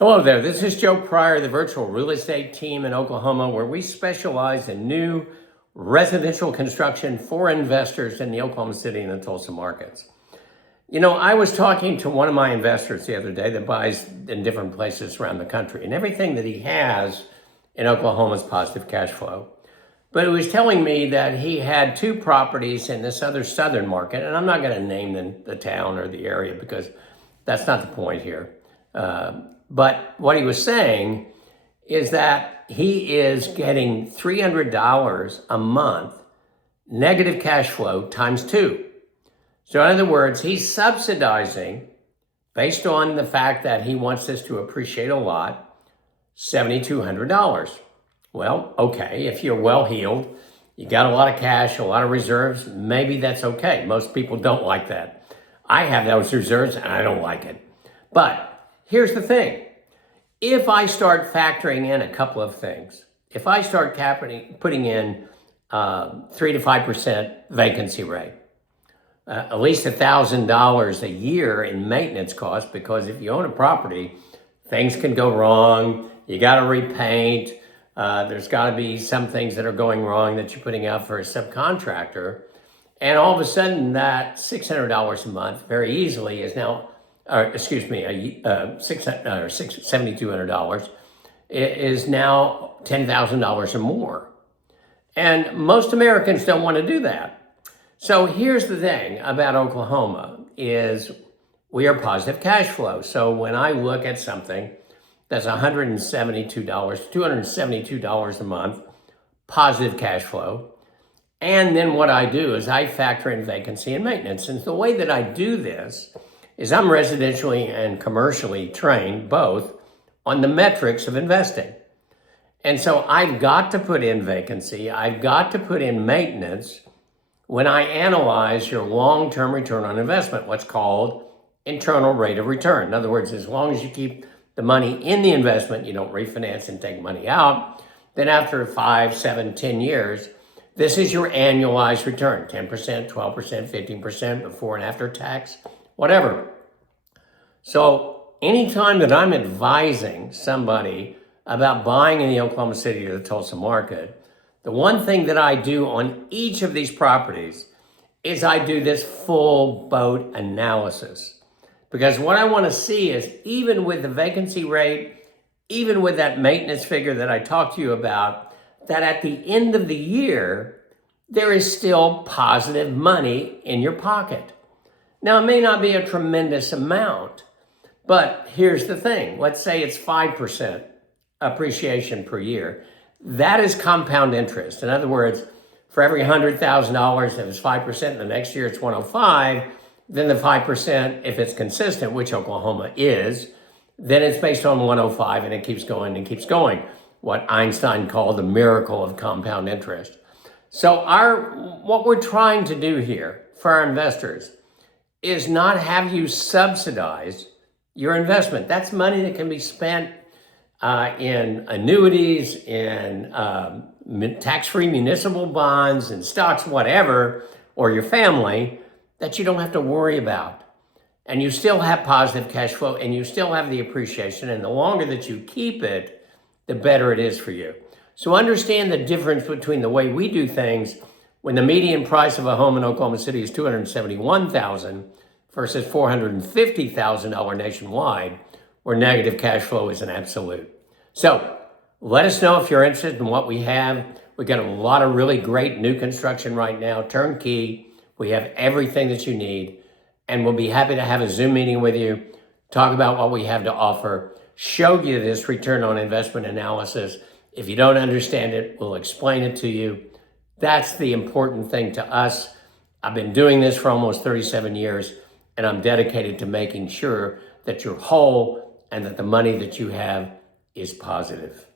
Hello there, this is Joe Pryor, the virtual real estate team in Oklahoma, where we specialize in new residential construction for investors in the Oklahoma City and the Tulsa markets. You know, I was talking to one of my investors the other day that buys in different places around the country, and everything that he has in Oklahoma is positive cash flow. But he was telling me that he had two properties in this other southern market, and I'm not going to name the town or the area because that's not the point here. But what he was saying is that he is getting $300 a month negative cash flow times two. So in other words, he's subsidizing, based on the fact that he wants this to appreciate a lot, $7,200. Well, okay, if you're well-heeled, you got a lot of cash, a lot of reserves, maybe that's okay. Most people don't like that. I have those reserves and I don't like it. But here's the thing. If I start factoring in a couple of things, if I start putting in 3 to 5% vacancy rate, at least $1,000 a year in maintenance costs, because if you own a property, things can go wrong. You got to repaint. There's got to be some things that are going wrong that you're putting out for a subcontractor. And all of a sudden that $600 a month very easily is now, $7,200 is now $10,000 or more. And most Americans don't want to do that. So here's the thing about Oklahoma is we are positive cash flow. So when I look at something that's $272 a month, positive cash flow, and then what I do is I factor in vacancy and maintenance. And the way that I do this is I'm residentially and commercially trained both on the metrics of investing. And so I've got to put in vacancy, I've got to put in maintenance when I analyze your long-term return on investment, what's called internal rate of return. In other words, as long as you keep the money in the investment, you don't refinance and take money out, then after 5, 7, 10 years, this is your annualized return, 10%, 12%, 15% before and after tax, whatever. So anytime that I'm advising somebody about buying in the Oklahoma City or the Tulsa market, the one thing that I do on each of these properties is I do this full boat analysis. Because what I want to see is even with the vacancy rate, even with that maintenance figure that I talked to you about, that at the end of the year, there is still positive money in your pocket. Now, it may not be a tremendous amount, but here's the thing. Let's say it's 5% appreciation per year. That is compound interest. In other words, for every $100,000, if it's 5%, and the next year it's 105, then the 5%, if it's consistent, which Oklahoma is, then it's based on 105 and it keeps going and keeps going. What Einstein called the miracle of compound interest. So what we're trying to do here for our investors is not have you subsidize your investment. That's money that can be spent in annuities, in tax-free municipal bonds, and stocks, whatever, or your family, that you don't have to worry about. And you still have positive cash flow, and you still have the appreciation, and the longer that you keep it, the better it is for you. So understand the difference between the way we do things when the median price of a home in Oklahoma City is $271,000 versus $450,000 nationwide, where negative cash flow is an absolute. So let us know if you're interested in what we have. We've got a lot of really great new construction right now, turnkey. We have everything that you need, and we'll be happy to have a Zoom meeting with you, talk about what we have to offer, show you this return on investment analysis. If you don't understand it, we'll explain it to you. That's the important thing to us. I've been doing this for almost 37 years, and I'm dedicated to making sure that you're whole and that the money that you have is positive.